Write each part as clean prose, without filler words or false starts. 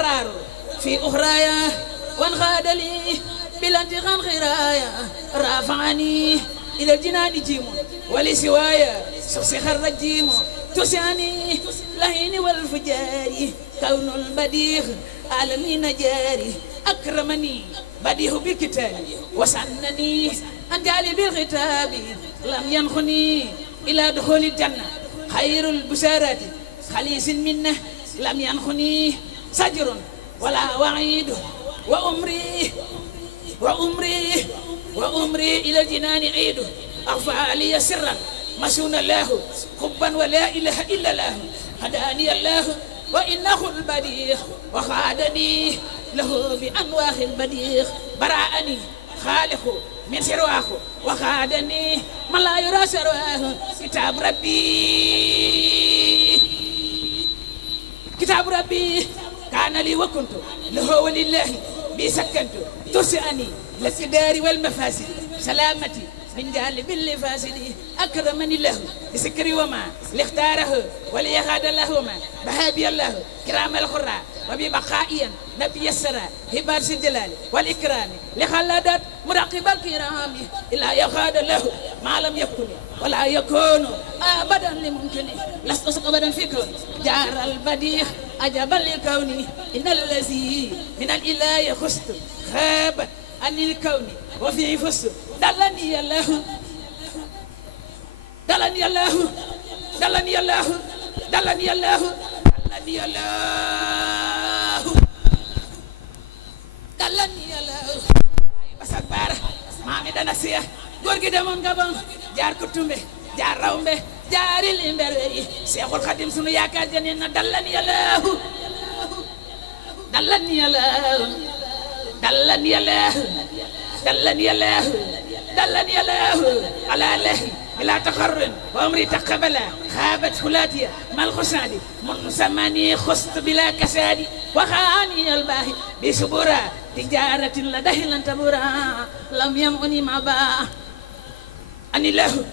رار في أخرايا وانخاد لي بلانتقام خرايا رافعني إلى الجنان جيم ولسوايا شخص خرج جيم تساني لهين والفجار كون البديع عالمين جاري أكرمني بديه بالكتاب وسنني أن جالي بالختاب لم ينخني إلى دخول الجنة خير البشارات خليس منه لم ينخني سجر ولا وعيد وأمري إلى الجنان عيد أرفع لي سرا مسون الله حبا ولا إله إلا الله هداني الله وإنه البديع وخادني له بأنواع البديع براءني خالق من سرواه وخادني من لا يرى سرواه كتاب ربي كان لي وكنت له ولله بي سكنت ترسئني للسدار والمفاسد سلامتي من جانب الفاسد أكرمني الله بسكري وما لاختاره وليغاد اللهما بهابي الله كرام الخراء وببقائيا نبي السراء هبار الجلال والإكرام لخلدت مراقب الكرام إلا يغاد له ما لم يكن ولا يكون أبدا لممكن لست أبدا في كون جار البديع أجب لكوني إن الذي من الإله خست خاب عن الكون وفي فست دلني الله دلني الله دلني الله دلني الله دلني الله دلني الله بس أكبر ما مدنا سيا غورغي دمون غابون جار كتومبي جار راومبي جار ليمبري شيخ الخادم سونو ياكار جنين دلني الله دلني الله دلني الله دلني الله دلني الله على الله بلا تقرن وعمري تقبل خابت خلاتي ما الخسادي من سماني خست بلا كسادي وخاني الباهي بسبورة تجارة لديه لن تبورا لم يمني ما با أني له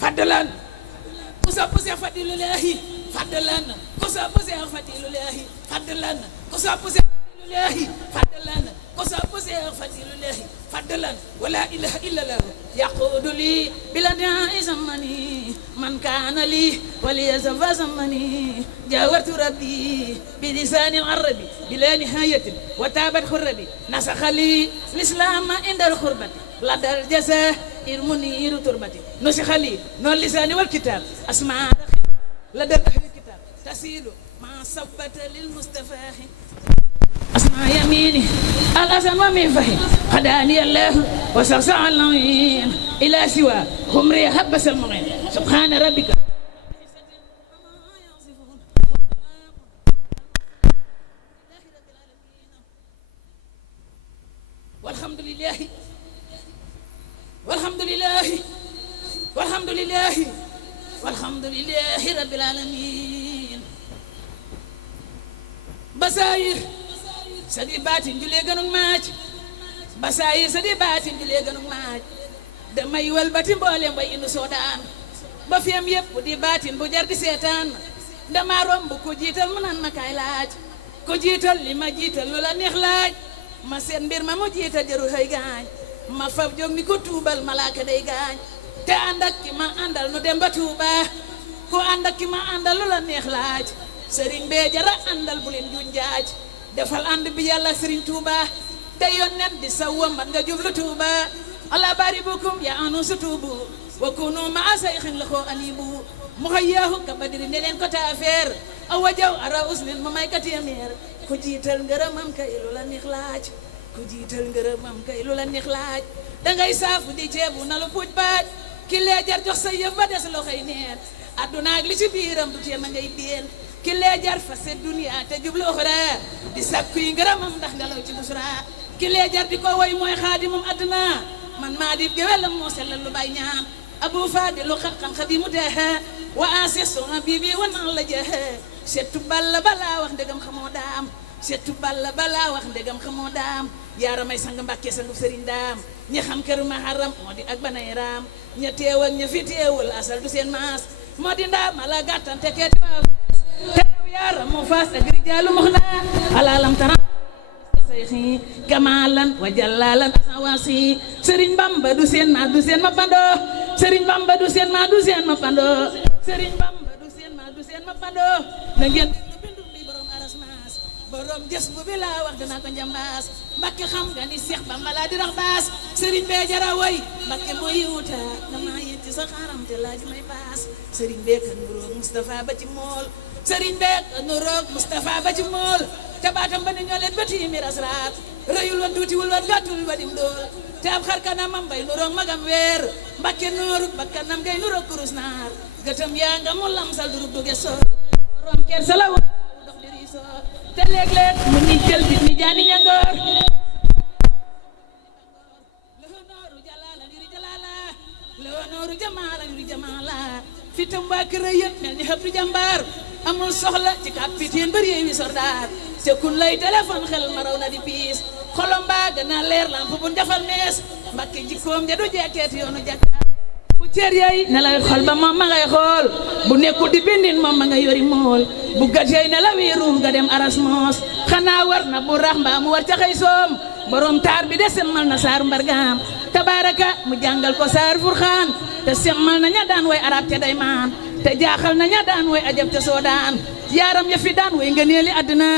فضلا كسا بسيا فضل الله فضلا كسا بسيا فضل الله فضلا كسا بسيا فضل الله فضلا كسا بسيا فضل الله فضلا ولا إله إلا الله يقود لي بلا دعاء زمني من كان لي وليزف زمني جاورت ربي بلسان العربي بلا نهاية وتابت خربي نسخ لي الإسلام عند الخربة لدى الجزاء إرمني تربتي نسخ لي نور اللسان والكتاب أسمع لدى أهل الكتاب تسيل ما صبت للمصطفى أسمع يميني الأسن ومنفحي هداني الله وسرسع اللعين إلى سوى خمري حبس المعين سبحان ربك والحمد لله والحمد لله والحمد لله والحمد لله رب العالمين بصائر sadi baatin julee gënu maaj basaay sadi baatin julee gënu maaj damay walbati mboolem way inu soodaan ba fiyam yëpp di baatin bu jar di seetaan dama romb ko jiital mu naan ma kaay laaj ko jiital li ma jiital lu la neex laaj ma seen mbir ma mu jiital jarul xëy gaañ ma fab jóg ni ko tuubal malaaka day gaañ te ànd ak ki ma àndal nu dem ba Tuuba ku ànd ak ki ma àndal lu la neex laaj sëriñ bee jara àndal bu leen juñ jaaj defal ànd bi yàlla Serigne Touba te yonent bi sa wambat nga jublu Touba Allah bari bukum ya anu sutubu wa kunu ma'a sayxin la ko anibu muhayyahu ka badri ne leen ko taafeer awa jaw ara usnin ma may kat yameer ku jiital ngërëmam kay lu la neex laaj ku jiital ngërëmam kay lu la neex laaj dangay saafu di ceebu na lu puuj baaj ki lee jar jox sa yëf ba des loxoy neen adduna ak li ci biiram du tee ma ngay déen ki lee jar fa se dunya te jublu uxra di sakku yi ngërëmam ndax ngelaw ci busra ki lee jar di ko woy mooy xaadimum adduna man maa di gewelam moo sellal lu bay ñaan abu fadilu xat-xam xadimu deexe wa asesona bibi wanan la jeexe settu balla balaa wax ndegam xamoo daam settu balla balaa wax ndegam xamoo daam yaaramay sang mbàkke sangub sëriñ daam ñi xam këru maharam moo di ak banay raam ña teew ak ña fi teewul asal du seen maas moo di ndaam ala gàttante keeti waaw yaram mu faas ak rijaalu muxna alalam tara sayxi kamalan wa jallalan asawasi Serigne Bamba du seen ma pando Serigne Bamba du seen ma pando Serigne Bamba du seen ma pando na ngeen lu bindu bi borom aras maas borom jës bu bi laa wax dina ko njambaas Mbakke xam nga ni Seex Bamba laa di rax baas Serigne bee jara woy Mbakke mooy wuta dama yéen ci sa xaram te laaj may baas Serigne bee ka nuroog Moustapha ba ci mool Serigne bee ka nuroog Moustapha ba ci mool te baatam ba ni ñoo leen ba tiimi rasraat rëyul woon tuutiwul woon gàttul ba dim dool te am xar kanamam bay nuroog magam weer Mbakke nuuru bakkanam ngay nuroog kurus naar gëtam yaa nga mu lamsal durub duge soor borom ker sa la woon dox di riiso te léeg-léeg mu ni jël bit ni jaani ñangoor loo nooru jalaala ndiri jalaala loo nooru jamaala ndiri jamaala fitam waa kër yëpp mel ni xëpp jàmbaar amul soxla ci capitaine bari yeewi sordaar te kun lay téléphone xel ma raw na di piis xolom baa gën a leer lamp bu njafal mees Mbakke jikkoom ja du jekkeet yoonu jakkaar bu cër yey ne lay xol ba moom ma ngay xool bu nekkul di bindin moom ma nga yori mool bu gat yey ne la wiiruum nga dem aras moos xanaa war na bu rax mbaa mu war ca xëy soom borom taar bi de semmal na saar mbargaam tabaraka mu jàngal ko saar furxaan te semmal na ña daan way arab te day maan te jaaxal na ña daan way ajab te soodaan yaaram ya fi daan way nga neeli àddina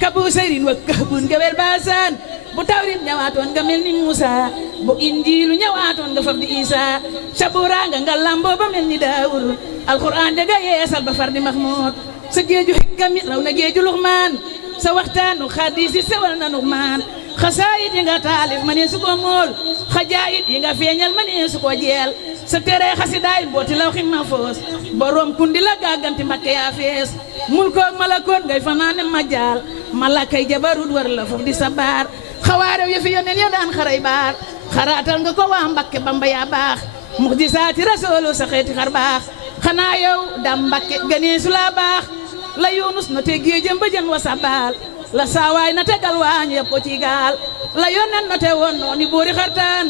kabu sayrin wa kahbun gewel baasaan bu tawrit ñëwaatoon nga mel ni Muusa bu injiilu ñëwaatoon nga fab di Isa sabura nga lambo ba mel ni Daawud alquran de ga yeesal ba far di Mahmud sa géeju hikkami raw na géeju Luqmaan sa waxtaanu xadiisi sewal na Nu'maan xasaayit yi nga taalif ma ne su ko mool xajaayit yi nga feeñal ma ne su ko jeel sa tere xasidaay mbooti lawxi mahfuus borom kundi la gàgganti Mbakke yaa fees mulkook malakoot ngay fanaane majaal malakay jabarut war la foofu di sabaar xawaarew ya fi yoneen ya daan xaray baar xaraatal nga ko waa Mbakke Bamba yaa baax muxjisaati rasoolu sa xeeti xar baax xanaa yow dam Mbakke ganee su laa baax la Yunus na te géejëm ba jën wa sabaal la saawaay na tegal waañ yëpp ko ci gaal la yoneen na te woon nooni boori xartaan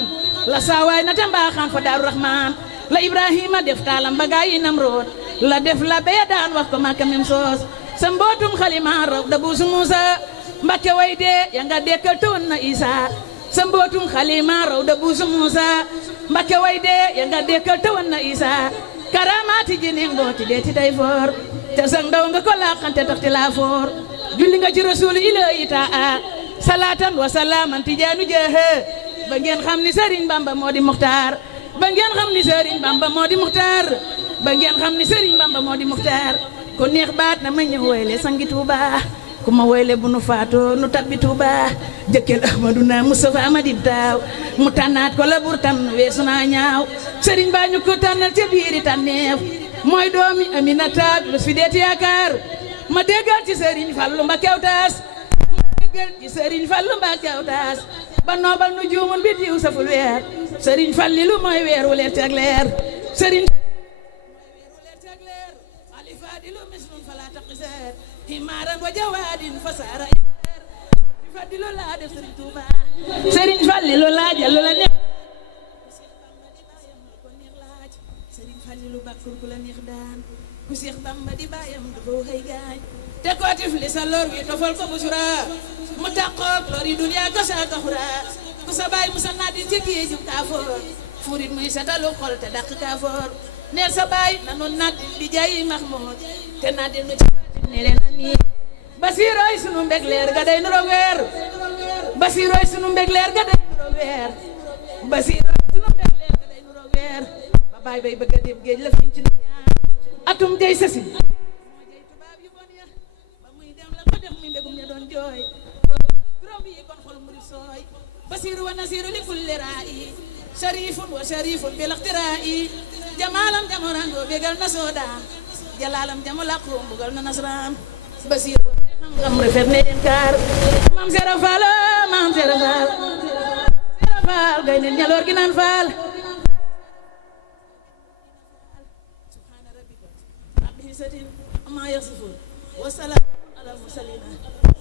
la saawaay na te mbaaxaan fa Daaru Rahmaan la Ibrahima def taalam ba gaa yi Namrood la def la bee daan wax ko Makka mem soos sa mbootum xalimaan raw da buusu Muusa Mbakke way dee ya nga dekkal toon na Isa sa mbootum xalimaan raw da buusu Muusa Mbakke way dee ya nga dekkal toon na Isa karamaati jini mbooti dee ti day foor te sang ndaw nga ko laqante tax ti laa foor julli nga ci rasuulu ilaahi taa salaatan wa salaaman tijaanu jeexe ba ngeen xam ni Serigne Bamba moo di Muxtaar ba ngeen xam ni Serigne Bamba moo di Muxtaar ba ngeen xam ni Serigne Bamba moo di Muxtaar ko neex baat na ma ñëw woyle sangi Tuuba ku ma woyle bu nu faatoo nu tabbi Tuuba jëkkël Ahmaduna Mustafa Amadib taaw mu tànnaat ko la bur tan weesu naa ñaaw Serigne baa ñu ko tànnal ca biiri tànneef mooy doomi Aminata lu fi deeti yaakaar ma déggal ci Serigne Fallu Mbakke Awtaas ma déggal ci Serigne Fallu Mbakke Awtaas ba noobal nu juumun bi diw saful weer Serigne Fallilu mooy weer wu leer ci ak leer Serigne alifadilu mislun fala taqiseer himaaran wa jawaadin fasaara fadilu laa def Serigne Touba Serigne Fallilu laajal lu la neex Serigne Fallilu bakkul ku la neex daan ku Seex Bamba di baayam du ko xëy gaañ te ko tifli sa lor wi tofal ko busura mu taqoog lor yi duniya ko sa kaxura ku sa baay musa naat di ci géejum kaafoor furit muy setalu xol te dàq kaafoor neer sa baay nanu naat di jaayi Mahmoud te naat di nu ci ne leen ani Basiroy sunu mbég leer ga day nuro weer Basiroy sunu mbég leer ga day nuro weer Basiroy sunu mbég leer ga day nuro weer ba baay bay bëgg a dem géej la fiñ ci atum jey sasi moo jey tubaab yu bon ya ba muy dem la ko def muy mbégum ña doon jooy turam yi kon xol murid sooy Basiru wa Nasiru li kulli raa'i sharifun wa sharifun bil iqtiraa'i jamaalam jamorango bégal na soodaan jalaalam jamu làqu mbugal na nasraan Basiru xam-xam rafet ne den kaar maam Seera Faal maam Seera Faal Seera Faal gay ne ñaloor gi naan faal ما يصفون وسلام على المرسلين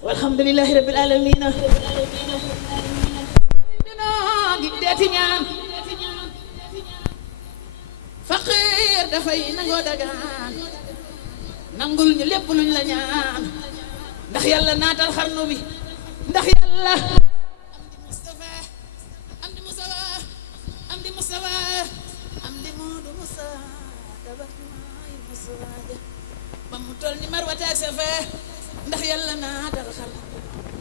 والحمد لله رب العالمين فقير دفاي نغو دغان nangul ñu lépp luñ la ñaan ndax yàlla naatal xarnu bi ndax yàlla am di Mustafa am di Moodu Musa tabax maay Musa ba mu toll ni Marwata ak Safa ndax yàlla naatal xarnu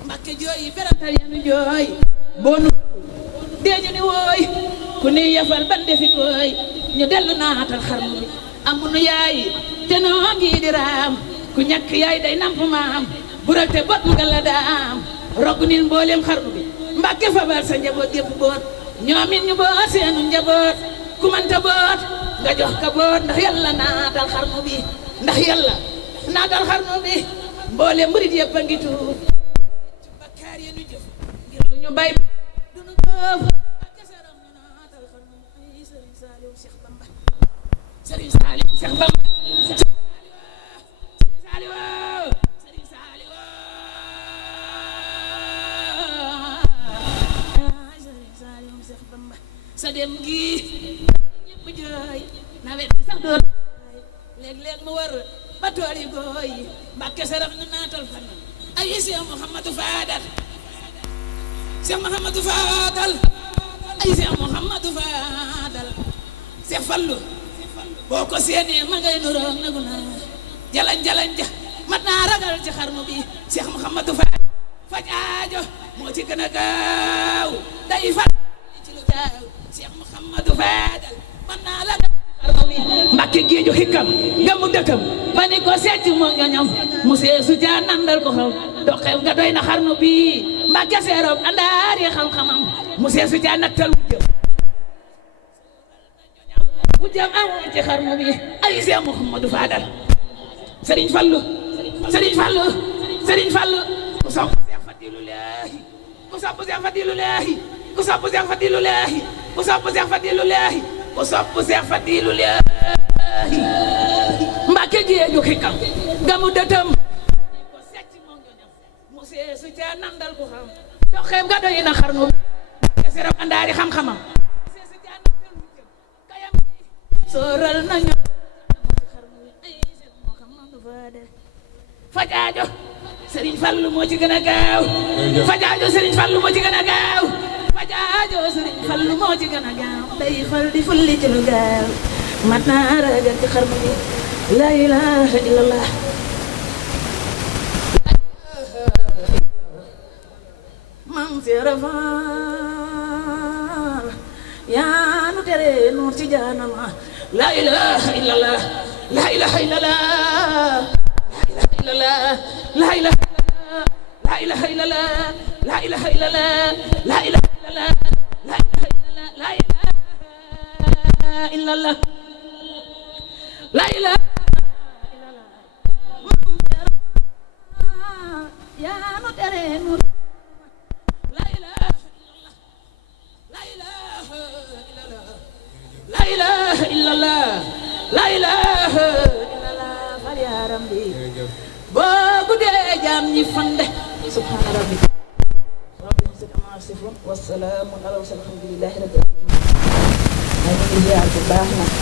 Mbàkke jooy berantal yanu jooy boonu deeñu ni wooy ku ni yafal ban defi koy ñu dellu naatal xarnu bi amunu yaay te noo ngi di raam ku ñàkk yaay day namp maam bural te bot nga la daam rogg nin mboolem xarnu bi Mbàkke fabal sa njaboot yëpp boot ñoomin ñu boot seenu njaboot ku manta boot nga jox ka boot ndax yàlla naatal xarnu bi ndax yàlla naatal xarnu bi mboolem murit yëpp a ngi tuub bakkaar yi nu jëf ngir lu ñu bay dunu këf keseram ñu naatal xarnu ay Sëriñ Saaliw Cheikh Bamba Sëriñ Saaliw Cheikh Bamba sa dem gi ñëpp jooy nawet bi sax doon léeg-léeg mu war ba tool yi gooy Mbàkke sarax ñu naatal fan ay Cheikh Mouhamadou Fadal Cheikh Mouhamadou Fadal ay Cheikh Mouhamadou Fadal Cheikh Fallou boo ko séenee ma ngay nuroog nagu na jalañ ja mat naa ragal ci xarnu bi Cheikh Mouhamadou Fadal faj aajo moo ci gën a gaaw day fat ci lu gaaw Cheikh Mouhamadou Fadal man naa la xarnu bi Mbàkke géeju xikkam gamu dëkkam ba ni ko seet moo ñoñam mu seesu ca nandal ko xaw doxew nga doy na xarnu bi Mbàkke seeroom andaari xam-xamam mu seesu ca nattal wujjam amoon ci xarnu bi ay Cheikh Mouhamadou Fadal Serigne Fallou ku sopp Cheikh Fadilulahi ku sopp Cheikh Fadilulahi ku sopp Cheikh Fadilulahi ku sopp Cheikh Fadilulahi ku sopp Cheikh Fadilulahi Mbàkke géeju xikkam gamu dëtëm ko secc moo ñoñam mu seesu ca nandal ko xam doxeem nga doy na xarnu bi seram andaari xam-xamam seesu ca nandal wujjam kayam sooral nañu xarnu bi ay Cheikh Mouhamadou Fadal faj aajo Serigne Fallou moo ci gën a gaaw faj aajo Serigne Fallou moo ci gën a gaaw faj aajo Serigne Fallou moo ci gën a gaaw day fal di fulli ci lu gaaw mat naa ragal ci xarnu bi la ilaha illallah mam Seera Faal yaa nu tere nuur ci jaanama la ilaha illallah la ilaha illallah la ilaha la ilaha illallah la ilaha illallah la ilaha illallah la ilaha illallah la ilaha illallah ya no tere nur la ilaha illallah la ilaha illallah la ilaha illallah fal ya rabbi boo guddee jaam ñi fande subhaana rabbi rabbil izzati ammaa yasifuun wa salaamun alal mursaliin walhamdulillaahi rabbil aalamiin. maa ngi ziar bu baax nag